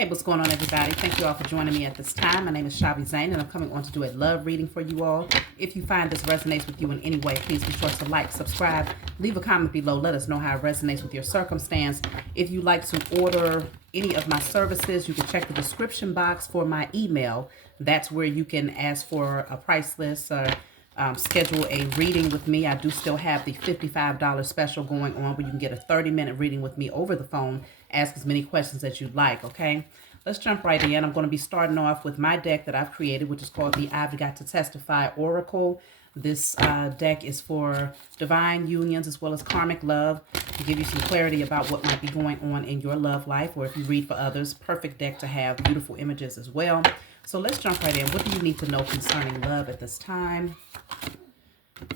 Hey, what's going on, everybody? Thank you all for joining me at this time. My name is Shavi Zane, and I'm coming on to do a love reading for you all. If you find this resonates with you in any way, please be sure to like, subscribe, leave a comment below. Let us know how it resonates with your circumstance. If you'd like to order any of my services, you can check the description box for my email. That's where you can ask for a price list or schedule a reading with me. I do still have the $55 special going on where you can get a 30-minute reading with me over the phone. Ask as many questions as you'd like, okay? Let's jump right in. I'm going to be starting off with my deck that I've created, which is called the I've Got to Testify Oracle. This deck is for divine unions as well as karmic love, to give you some clarity about what might be going on in your love life, or if you read for others, perfect deck to have, beautiful images as well. So let's jump right in. What do you need to know concerning love at this time?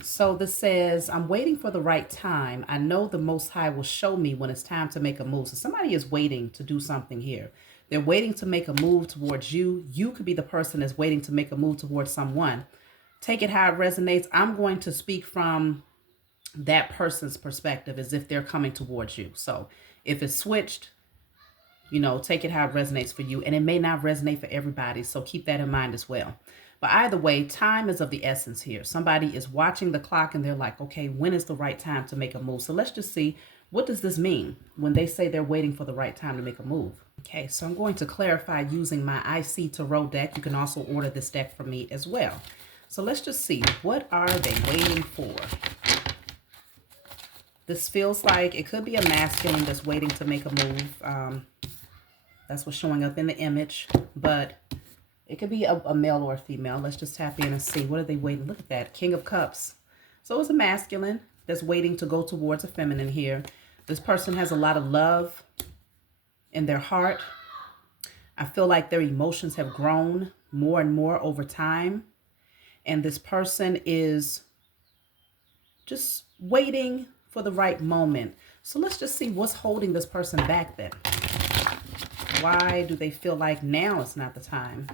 So this says, I'm waiting for the right time. I know the Most High will show me when it's time to make a move. So somebody is waiting to do something here. They're waiting to make a move towards you. You could be the person that's waiting to make a move towards someone. Take it how it resonates. I'm going to speak from that person's perspective as if they're coming towards you. So if it's switched, you know, take it how it resonates for you. And it may not resonate for everybody. So keep that in mind as well. But either way, time is of the essence here. Somebody is watching the clock and they're like, okay, when is the right time to make a move? So let's just see, what does this mean when they say they're waiting for the right time to make a move? Okay, so I'm going to clarify using my IC Tarot deck. You can also order this deck from me as well. So let's just see, what are they waiting for? This feels like it could be a masculine that's waiting to make a move. That's what's showing up in the image, but it could be a male or a female. Let's just tap in and see. What are they waiting? Look at that. King of Cups. So it's a masculine that's waiting to go towards a feminine here. This person has a lot of love in their heart. I feel like their emotions have grown more and more over time. And this person is just waiting for the right moment. So let's just see what's holding this person back then. Why do they feel like now is not the time?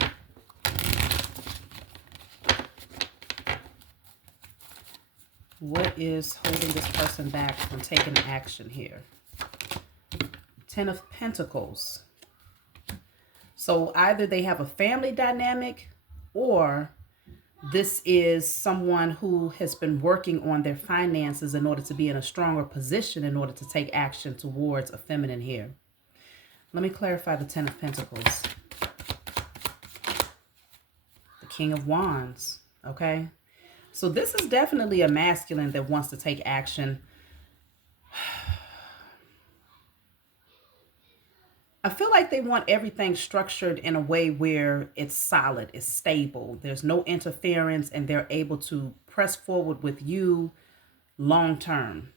What is holding this person back from taking action here? Ten of Pentacles. So either they have a family dynamic, or this is someone who has been working on their finances in order to be in a stronger position in order to take action towards a feminine here. Let me clarify the Ten of Pentacles. The King of Wands, okay? So this is definitely a masculine that wants to take action. I feel like they want everything structured in a way where it's solid, it's stable. There's no interference, and they're able to press forward with you long term.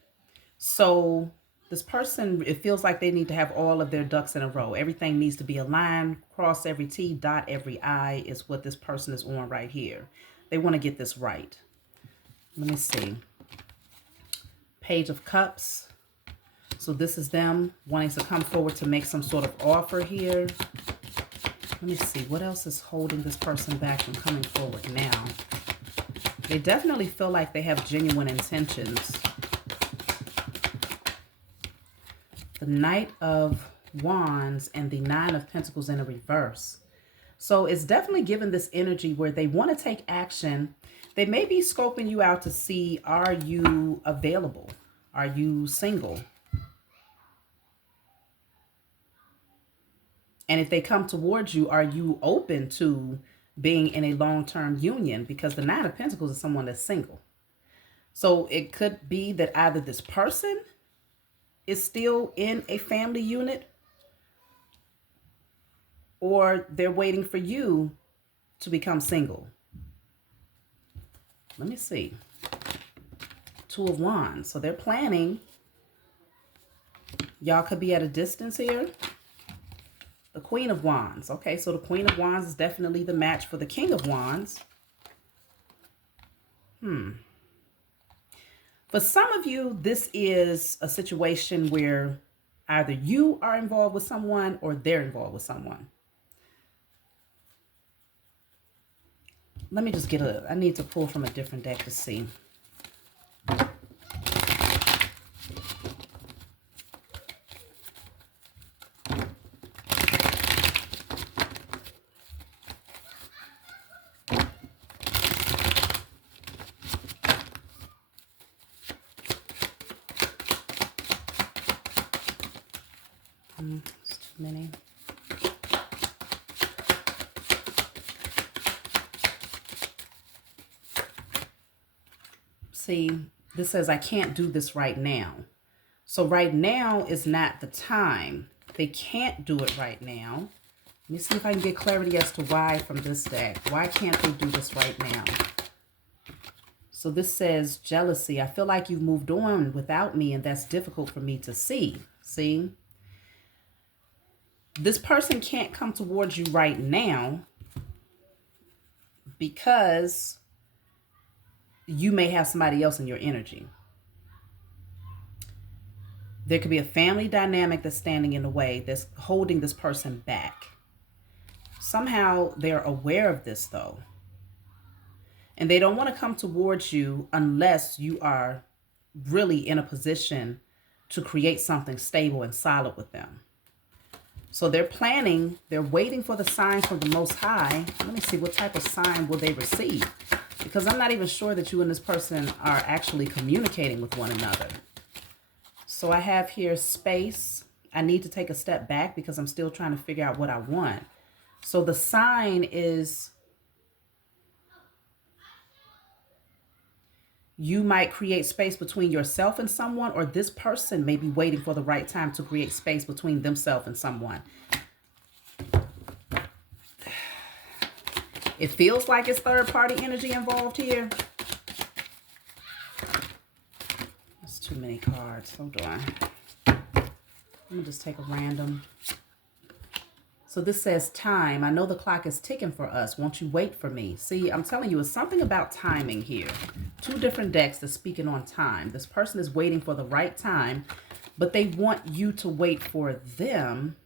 So this person, it feels like they need to have all of their ducks in a row. Everything needs to be aligned, cross every T, dot every I is what this person is on right here. They want to get this right. Let me see. Page of Cups. So this is them wanting to come forward to make some sort of offer here. Let me see. What else is holding this person back from coming forward now? They definitely feel like they have genuine intentions. The Knight of Wands and the Nine of Pentacles in a reverse. So it's definitely given this energy where they want to take action. They may be scoping you out to see, are you available? Are you single? And if they come towards you, are you open to being in a long-term union? Because the Nine of Pentacles is someone that's single. So it could be that either this person is still in a family unit, or they're waiting for you to become single. Let me see. Two of Wands. So they're planning. Y'all could be at a distance here. The Queen of Wands. Okay, so the Queen of Wands is definitely the match for the King of Wands. For some of you, this is a situation where either you are involved with someone or they're involved with someone. Let me just I need to pull from a different deck to see. too many. See, this says I can't do this right now. So right now is not the time. They can't do it right now. Let me see if I can get clarity as to why from this deck. Why can't they do this right now? So this says jealousy. I feel like you've moved on without me, and that's difficult for me to see. See? This person can't come towards you right now because you may have somebody else in your energy. There could be a family dynamic that's standing in the way, that's holding this person back. Somehow they're aware of this, though. And they don't want to come towards you unless you are really in a position to create something stable and solid with them. So they're planning, they're waiting for the sign from the Most High. Let me see, what type of sign will they receive? Because I'm not even sure that you and this person are actually communicating with one another. So I have here space. I need to take a step back because I'm still trying to figure out what I want. So the sign is you might create space between yourself and someone, or this person may be waiting for the right time to create space between themselves and someone. It feels like it's third-party energy involved here. That's too many cards. Hold on. Let me just take a random. So this says time. I know the clock is ticking for us. Won't you wait for me? See, I'm telling you, it's something about timing here. Two different decks that's speaking on time. This person is waiting for the right time, but they want you to wait for them.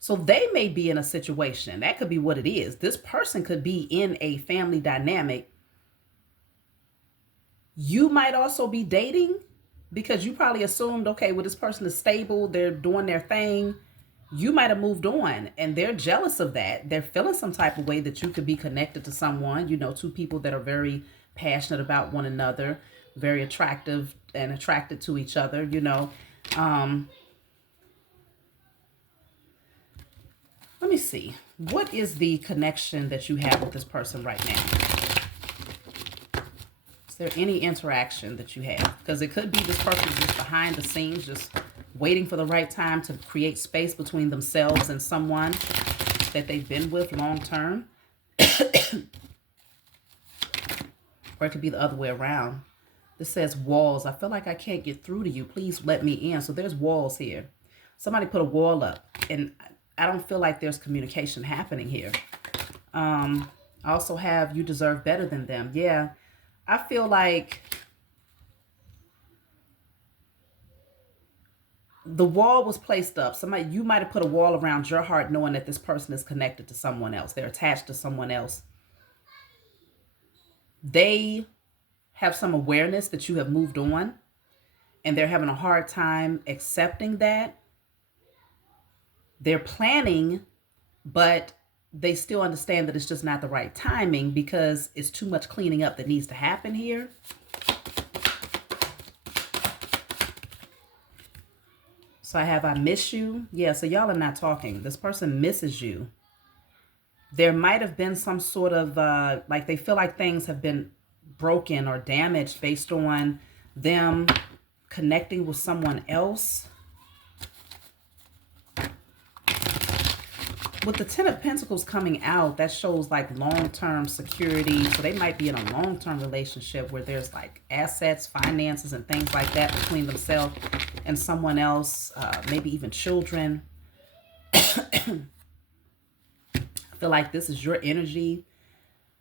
So they may be in a situation. That could be what it is. This person could be in a family dynamic. You might also be dating because you probably assumed, okay, well, this person is stable. They're doing their thing. You might have moved on and they're jealous of that. They're feeling some type of way that you could be connected to someone, you know, two people that are very passionate about one another, very attractive and attracted to each other, you know. Let me see. What is the connection that you have with this person right now? Is there any interaction that you have? Because it could be this person is just behind the scenes, just waiting for the right time to create space between themselves and someone that they've been with long term. Or it could be the other way around. This says walls. I feel like I can't get through to you. Please let me in. So there's walls here. Somebody put a wall up. And I don't feel like there's communication happening here. I also have you deserve better than them. Yeah. I feel like the wall was placed up. You might have put a wall around your heart knowing that this person is connected to someone else. They're attached to someone else. They have some awareness that you have moved on and they're having a hard time accepting that. They're planning, but they still understand that it's just not the right timing because it's too much cleaning up that needs to happen here. So I have, I miss you. Yeah, so y'all are not talking. This person misses you. There might have been some sort of, like they feel like things have been broken or damaged based on them connecting with someone else. With the Ten of Pentacles coming out, that shows like long-term security. So they might be in a long-term relationship where there's like assets, finances, and things like that between themselves and someone else, maybe even children. I feel like this is your energy.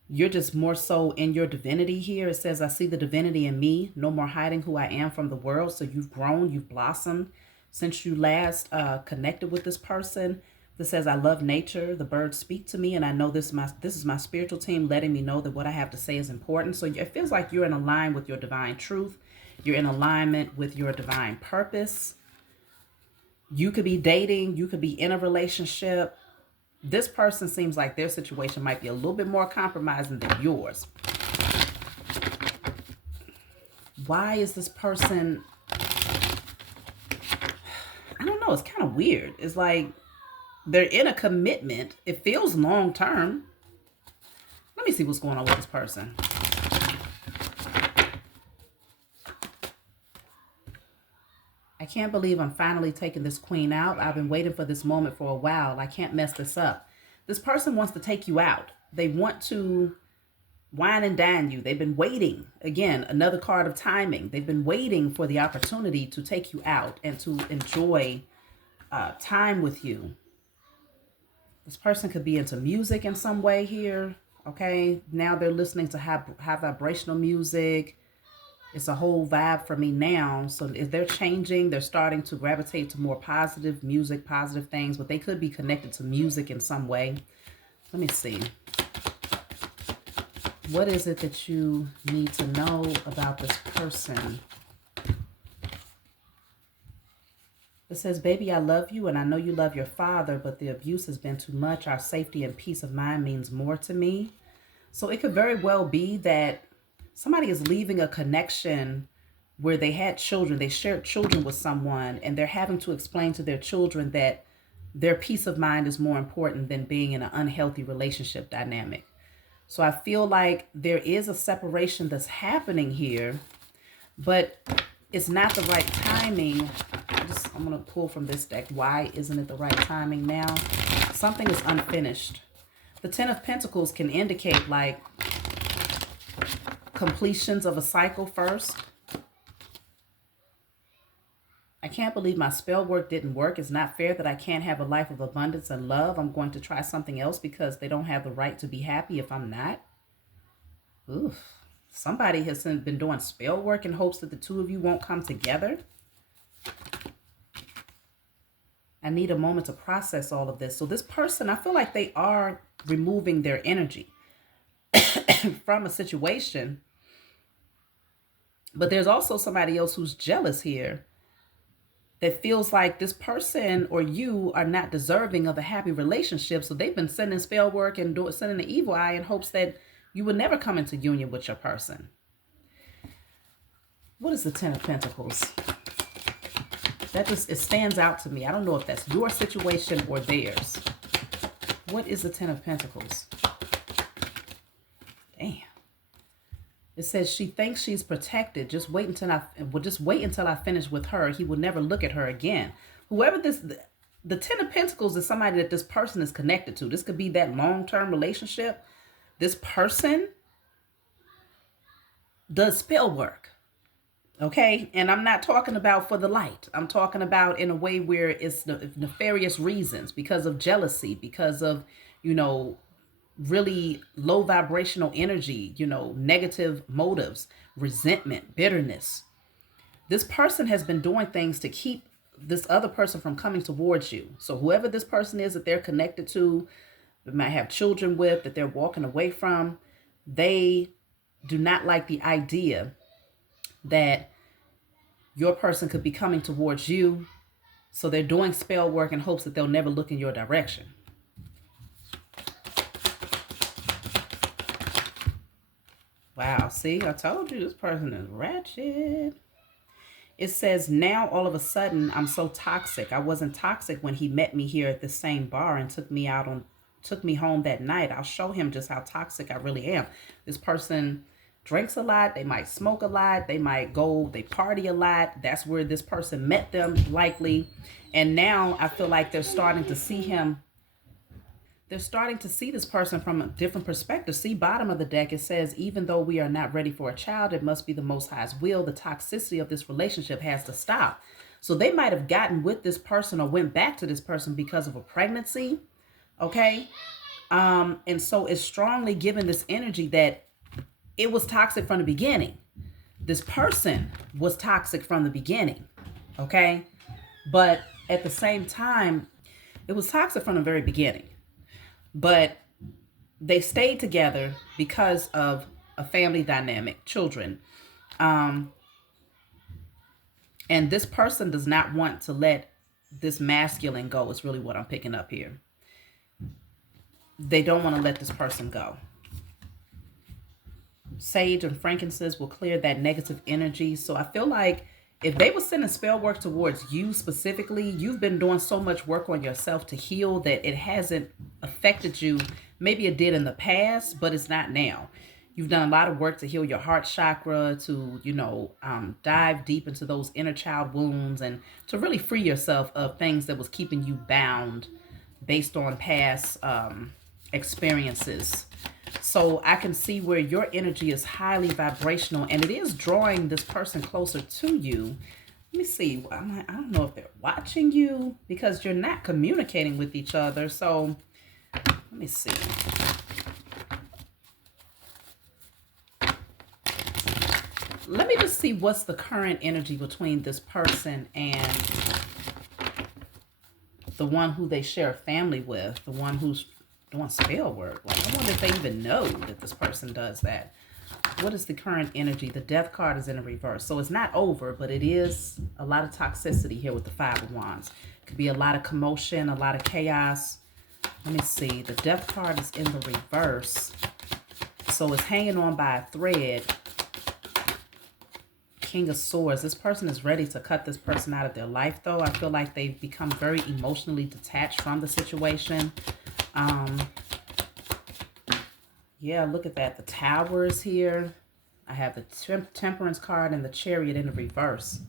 You're just more so in your divinity here. It says, I see the divinity in me. No more hiding who I am from the world. So you've grown, you've blossomed since you last connected with this person. This says, I love nature. The birds speak to me. And I know this is my spiritual team letting me know that what I have to say is important. So it feels like you're in alignment with your divine truth. You're in alignment with your divine purpose. You could be dating. You could be in a relationship. This person seems like their situation might be a little bit more compromising than yours. Why is this person... I don't know. know, it's kind of weird. It's like they're in a commitment. It feels long term. Let me see what's going on with this person. I can't believe I'm finally taking this queen out. I've been waiting for this moment for a while. I can't mess this up. This person wants to take you out. They want to wine and dine you. They've been waiting. Again, another card of timing. They've been waiting for the opportunity to take you out and to enjoy time with you. This person could be into music in some way here. Okay, now they're listening to high vibrational music. It's a whole vibe for me now. So if they're changing, they're starting to gravitate to more positive music, positive things, but they could be connected to music in some way. Let me see. What is it that you need to know about this person? It says, baby, I love you and I know you love your father, but the abuse has been too much. Our safety and peace of mind means more to me. So it could very well be that somebody is leaving a connection where they had children, they shared children with someone, and they're having to explain to their children that their peace of mind is more important than being in an unhealthy relationship dynamic. So I feel like there is a separation that's happening here, but it's not the right timing. I'm going to pull from this deck. Why isn't it the right timing now? Something is unfinished. The Ten of Pentacles can indicate like completions of a cycle first. I can't believe my spell work didn't work. It's not fair that I can't have a life of abundance and love. I'm going to try something else because they don't have the right to be happy if I'm not. Oof. Somebody has been doing spell work in hopes that the two of you won't come together. I need a moment to process all of this. So this person, I feel like they are removing their energy from a situation. But there's also somebody else who's jealous here that feels like this person or you are not deserving of a happy relationship. So they've been sending spell work and sending the evil eye in hopes that you would never come into union with your person. What is the Ten of Pentacles? That just, it stands out to me. I don't know if that's your situation or theirs. What is the Ten of Pentacles? Damn. It says she thinks she's protected. Just wait until I finish with her. He will never look at her again. Whoever the Ten of Pentacles is somebody that this person is connected to. This could be that long-term relationship. This person does spell work. Okay, and I'm not talking about for the light. I'm talking about in a way where it's nefarious reasons, because of jealousy, because of, really low vibrational energy, negative motives, resentment, bitterness. This person has been doing things to keep this other person from coming towards you. So whoever this person is that they're connected to, that might have children with, that they're walking away from, they do not like the idea that your person could be coming towards you. So they're doing spell work in hopes that they'll never look in your direction. Wow, see, I told you this person is ratchet. It says, now all of a sudden I'm so toxic. I wasn't toxic when he met me here at the same bar and took me home that night. I'll show him just how toxic I really am. This person drinks a lot. They might smoke a lot. They party a lot. That's where this person met them, likely. And now I feel like they're starting to see him. They're starting to see this person from a different perspective. See, bottom of the deck, it says, even though we are not ready for a child, it must be the Most High's will. The toxicity of this relationship has to stop. So they might have gotten with this person or went back to this person because of a pregnancy. Okay. And so it's strongly given this energy that it was toxic from the beginning. This person was toxic from the beginning. Okay. But at the same time, it was toxic from the very beginning. But they stayed together because of a family dynamic, children. And this person does not want to let this masculine go, is really what I'm picking up here. They don't want to let this person go. Sage and frankincense will clear that negative energy. So I feel like If they were sending spell work towards you specifically, you've been doing so much work on yourself to heal that it hasn't affected you. Maybe it did in the past, but it's not now. You've done a lot of work to heal your heart chakra, to, dive deep into those inner child wounds and to really free yourself of things that was keeping you bound based on past experiences. So I can see where your energy is highly vibrational and it is drawing this person closer to you. Let me see. I don't know if they're watching you because you're not communicating with each other. So let me see. Let me just see what's the current energy between this person and the one who they share a family with, the one who's doing spell work. Like, I wonder if they even know that this person does that. What is the current energy? The death card is in a reverse. So it's not over, but it is a lot of toxicity here with the Five of Wands. Could be a lot of commotion, a lot of chaos. Let me see. The death card is in the reverse. So it's hanging on by a thread. King of Swords. This person is ready to cut this person out of their life, though. I feel like they've become very emotionally detached from the situation. Yeah, look at that. The Tower is here. I have the Temperance card and the Chariot in the reverse.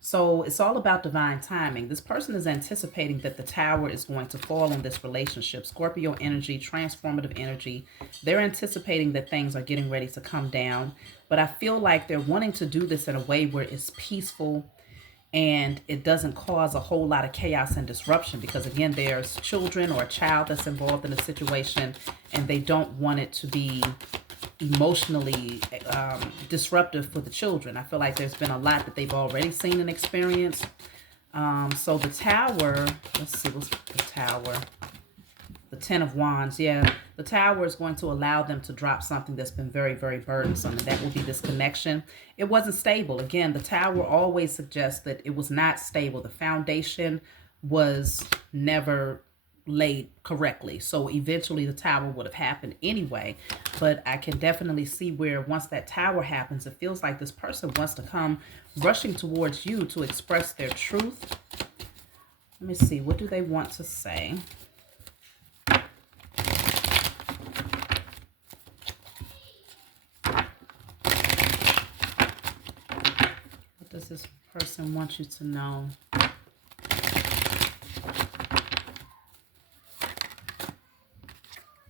So it's all about divine timing. This person is anticipating that the Tower is going to fall on this relationship. Scorpio energy, transformative energy. They're anticipating that things are getting ready to come down. But I feel like they're wanting to do this in a way where it's peaceful and it doesn't cause a whole lot of chaos and disruption, because again, there's children or a child that's involved in a situation and they don't want it to be emotionally disruptive for the children. I feel like there's been a lot that they've already seen and experienced. So the Tower, let's see, what's the Tower? The Ten of Wands, yeah. The Tower is going to allow them to drop something that's been very, very burdensome, and that will be this connection. It wasn't stable. Again, the Tower always suggests that it was not stable. The foundation was never laid correctly. So eventually the Tower would have happened anyway. But I can definitely see where once that Tower happens, it feels like this person wants to come rushing towards you to express their truth. Let me see. What do they want to say? Does this person want you to know?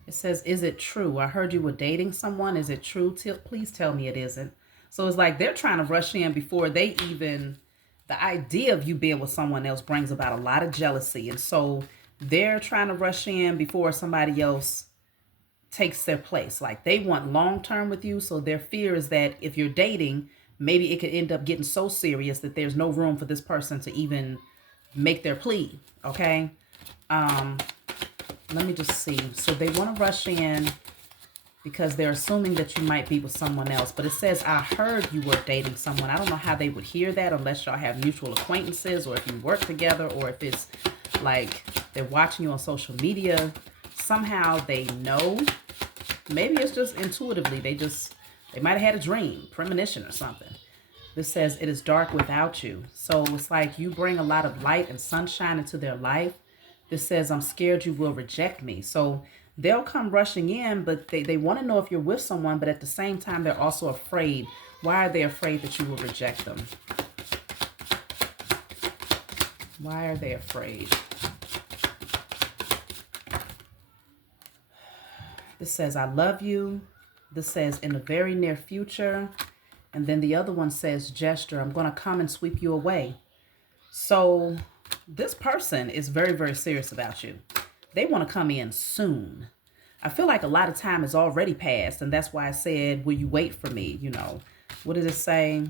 It says, is it true? I heard you were dating someone. Is it true? Please tell me it isn't. So it's like they're trying to rush in before they even, the idea of you being with someone else brings about a lot of jealousy. And so they're trying to rush in before somebody else takes their place. Like they want long-term with you. So their fear is that if you're dating, maybe it could end up getting so serious that there's no room for this person to even make their plea. Okay. Let me just see. So they want to rush in because they're assuming that you might be with someone else. But it says, I heard you were dating someone. I don't know how they would hear that unless y'all have mutual acquaintances or if you work together or if it's like they're watching you on social media. Somehow they know. Maybe it's just intuitively. They might have had a dream, premonition or something. This says, it is dark without you. So it's like you bring a lot of light and sunshine into their life. This says, I'm scared you will reject me. So they'll come rushing in, but they want to know if you're with someone, but at the same time, they're also afraid. Why are they afraid that you will reject them? Why are they afraid? This says, I love you. This says, in the very near future. And then the other one says, gesture. I'm going to come and sweep you away. So this person is very, very serious about you. They want to come in soon. I feel like a lot of time has already passed. And that's why I said, will you wait for me? You know, what does it say?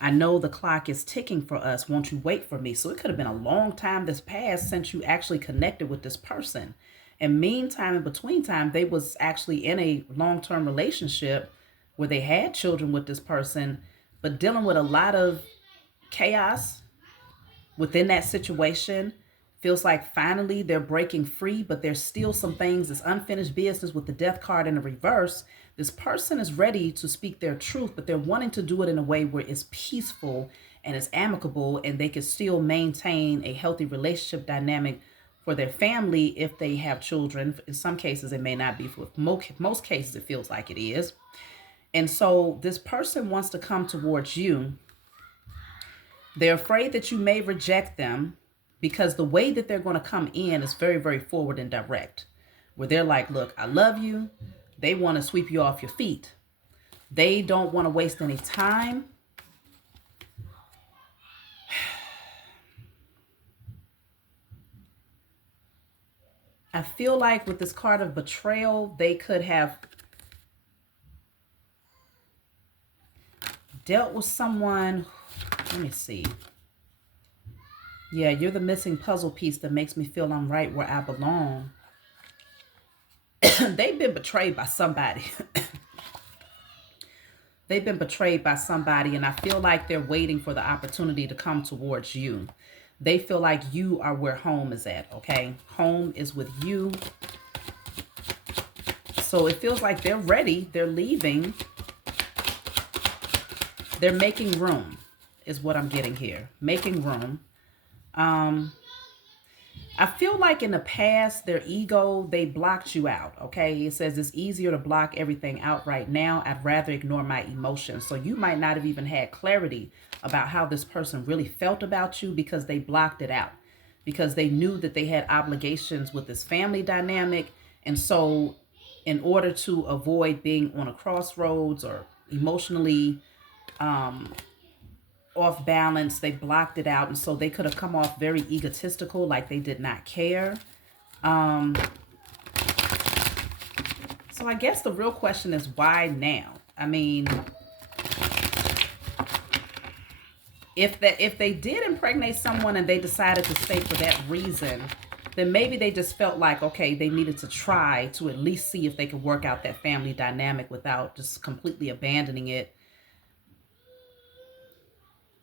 I know the clock is ticking for us. Won't you wait for me? So it could have been a long time that's passed since you actually connected with this person. And meantime, in between time, they was actually in a long-term relationship where they had children with this person, but dealing with a lot of chaos within that situation. Feels like finally they're breaking free, but there's still some things, this unfinished business with the death card in the reverse. This person is ready to speak their truth, but they're wanting to do it in a way where it's peaceful and it's amicable, and they can still maintain a healthy relationship dynamic for their family if they have children. In some cases, it may not be. For most cases, it feels like it is. And so this person wants to come towards you. They're afraid that you may reject them because the way that they're going to come in is very, very forward and direct, where they're like, look, I love you. They want to sweep you off your feet. They don't want to waste any time. I feel like with this card of betrayal, they could have dealt with someone. Let me see. Yeah, you're the missing puzzle piece that makes me feel I'm right where I belong. They've been betrayed by somebody. They've been betrayed by somebody, and I feel like they're waiting for the opportunity to come towards you. They feel like you are where home is at, okay? Home is with you. So it feels like they're ready. They're leaving. They're making room is what I'm getting here. Making room. I feel like in the past, their ego, they blocked you out, okay? It says it's easier to block everything out right now. I'd rather ignore my emotions. So you might not have even had clarity about how this person really felt about you because they blocked it out, because they knew that they had obligations with this family dynamic. And so in order to avoid being on a crossroads or emotionally off balance, they blocked it out, and so they could have come off very egotistical, like they did not care. So I guess the real question is, why now? I mean, if they did impregnate someone and they decided to stay for that reason, then maybe they just felt like, okay, they needed to try to at least see if they could work out that family dynamic without just completely abandoning it.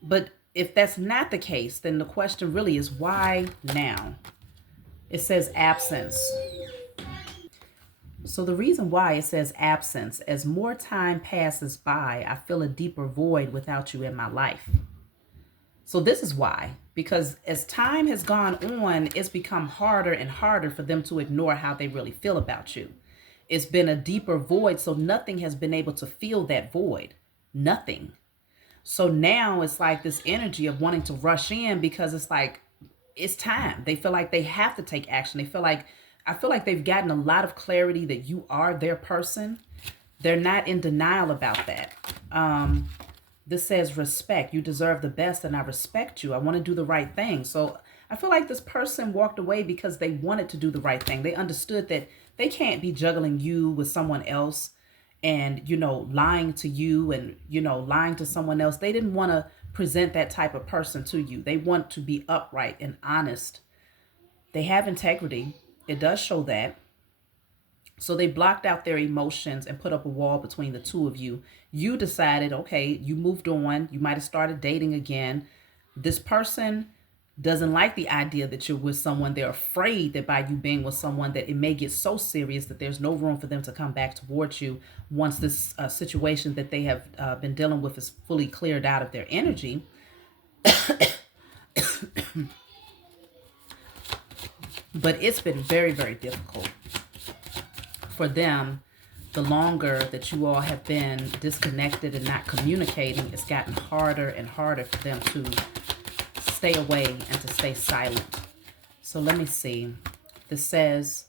But if that's not the case, then the question really is, why now? It says absence. So the reason why it says absence, as more time passes by, I feel a deeper void without you in my life. So this is why, because as time has gone on, it's become harder and harder for them to ignore how they really feel about you. It's been a deeper void, so nothing has been able to fill that void. Nothing. So now it's like this energy of wanting to rush in because it's like, it's time. They feel like they have to take action. I feel like they've gotten a lot of clarity that you are their person. They're not in denial about that. This says respect. You deserve the best and I respect you. I want to do the right thing. So I feel like this person walked away because they wanted to do the right thing. They understood that they can't be juggling you with someone else and, lying to you and, lying to someone else. They didn't want to present that type of person to you. They want to be upright and honest. They have integrity. It does show that. So they blocked out their emotions and put up a wall between the two of you. You decided, okay, you moved on. You might have started dating again. This person doesn't like the idea that you're with someone. They're afraid that by you being with someone that it may get so serious that there's no room for them to come back towards you once this situation that they have been dealing with is fully cleared out of their energy. But it's been very, very difficult for them. The longer that you all have been disconnected and not communicating, it's gotten harder and harder for them to stay away and to stay silent. So let me see. This says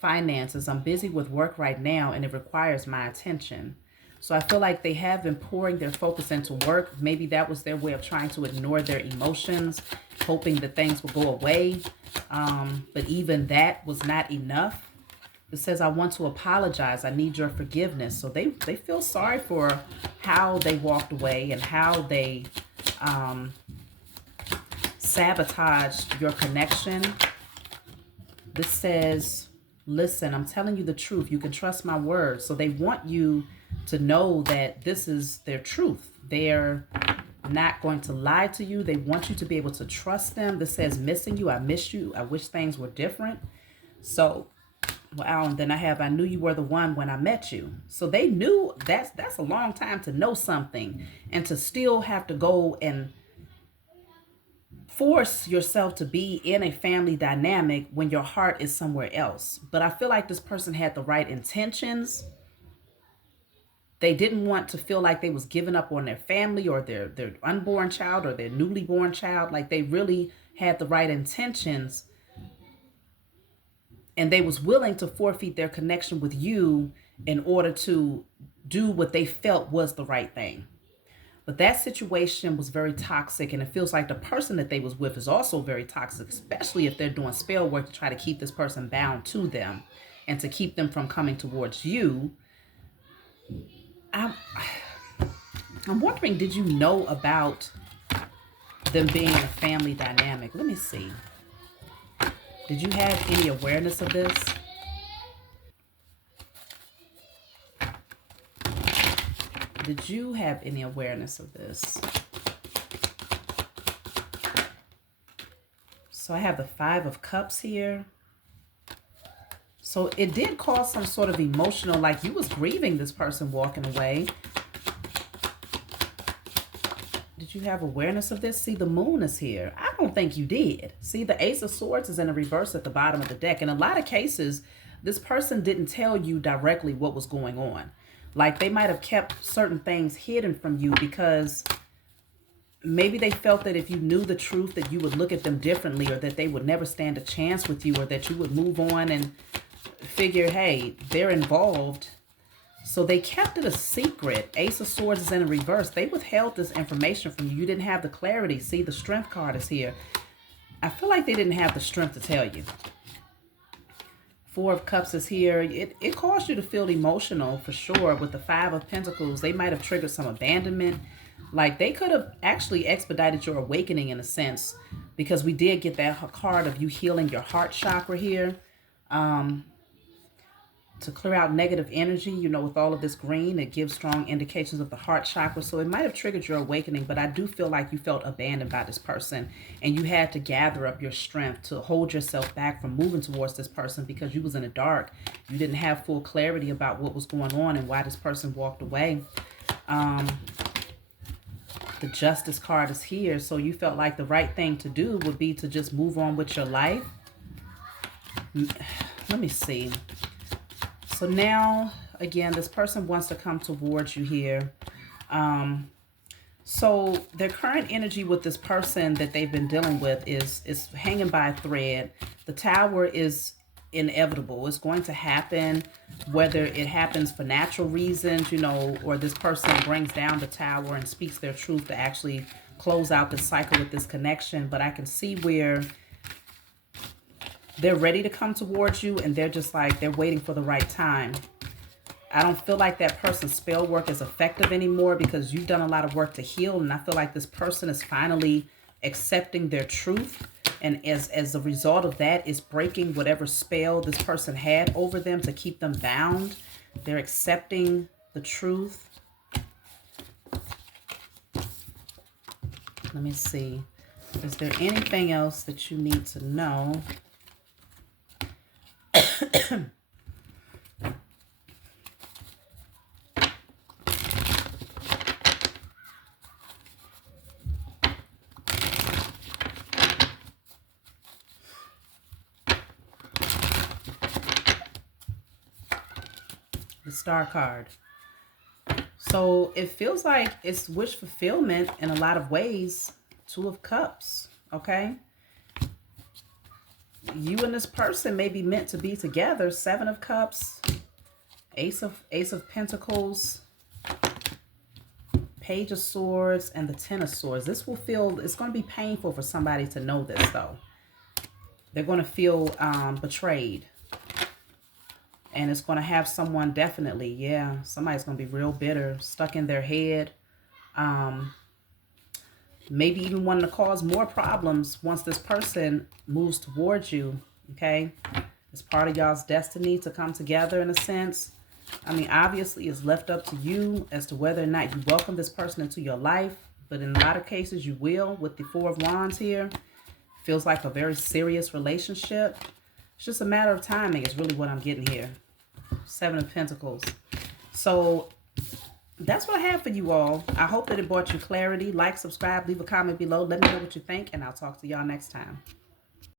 finances. I'm busy with work right now and it requires my attention. So I feel like they have been pouring their focus into work. Maybe that was their way of trying to ignore their emotions, hoping that things will go away. But even that was not enough. It says, I want to apologize. I need your forgiveness. So they feel sorry for how they walked away and how they sabotaged your connection. This says, listen, I'm telling you the truth. You can trust my words. So they want you to know that this is their truth. They're not going to lie to you. They want you to be able to trust them. This says, missing you. I miss you. I wish things were different. So, and then I knew you were the one when I met you. So they knew that's a long time to know something and to still have to go and force yourself to be in a family dynamic when your heart is somewhere else. But I feel like this person had the right intentions. They didn't want to feel like they was giving up on their family or their unborn child or their newly born child. Like they really had the right intentions, and they was willing to forfeit their connection with you in order to do what they felt was the right thing. But that situation was very toxic, and it feels like the person that they was with is also very toxic, especially if they're doing spell work to try to keep this person bound to them and to keep them from coming towards you. I'm wondering, did you know about them being in a family dynamic? Let me see. Did you have any awareness of this? Did you have any awareness of this? So I have the Five of Cups here. So it did cause some sort of emotional, like you was grieving this person walking away. Did you have awareness of this? See, the moon is here. I don't think you did. See, the Ace of Swords is in a reverse at the bottom of the deck. In a lot of cases, this person didn't tell you directly what was going on. Like they might have kept certain things hidden from you because maybe they felt that if you knew the truth that you would look at them differently, or that they would never stand a chance with you, or that you would move on and figure, hey, they're involved. So they kept it a secret. Ace of Swords is in a reverse. They withheld this information from you. You didn't have the clarity. See, the Strength card is here. I feel like they didn't have the strength to tell you. Four of Cups is here. It caused you to feel emotional for sure. With the Five of Pentacles, they might have triggered some abandonment. Like they could have actually expedited your awakening in a sense, because we did get that card of you healing your heart chakra here. To clear out negative energy, you know, with all of this green, it gives strong indications of the heart chakra. So it might have triggered your awakening, but I do feel like you felt abandoned by this person, and you had to gather up your strength to hold yourself back from moving towards this person because you was in the dark. You didn't have full clarity about what was going on and why this person walked away. The Justice card is here. So you felt like the right thing to do would be to just move on with your life. Let me see. So now, again, this person wants to come towards you here. So their current energy with this person that they've been dealing with is hanging by a thread. The Tower is inevitable. It's going to happen, whether it happens for natural reasons, you know, or this person brings down the Tower and speaks their truth to actually close out the cycle with this connection. But I can see where they're ready to come towards you, and they're just like, they're waiting for the right time. I don't feel like that person's spell work is effective anymore because you've done a lot of work to heal, and I feel like this person is finally accepting their truth, and as a result of that is breaking whatever spell this person had over them to keep them bound. They're accepting the truth. Let me see. Is there anything else that you need to know? The Star card. So it feels like it's wish fulfillment in a lot of ways. Two of Cups, okay? You and this person may be meant to be together. Seven of Cups, Ace of Pentacles, Page of Swords, and the Ten of Swords. This will feel, it's going to be painful for somebody to know this, though. They're going to feel betrayed. And it's going to have someone definitely, yeah, somebody's going to be real bitter, stuck in their head. Maybe even wanting to cause more problems once this person moves towards you, okay? It's part of y'all's destiny to come together in a sense. I mean, obviously, it's left up to you as to whether or not you welcome this person into your life. But in a lot of cases, you will. With the Four of Wands here, feels like a very serious relationship. It's just a matter of timing is really what I'm getting here. Seven of Pentacles. So that's what I have for you all. I hope that it brought you clarity. Like, subscribe, leave a comment below. Let me know what you think, and I'll talk to y'all next time.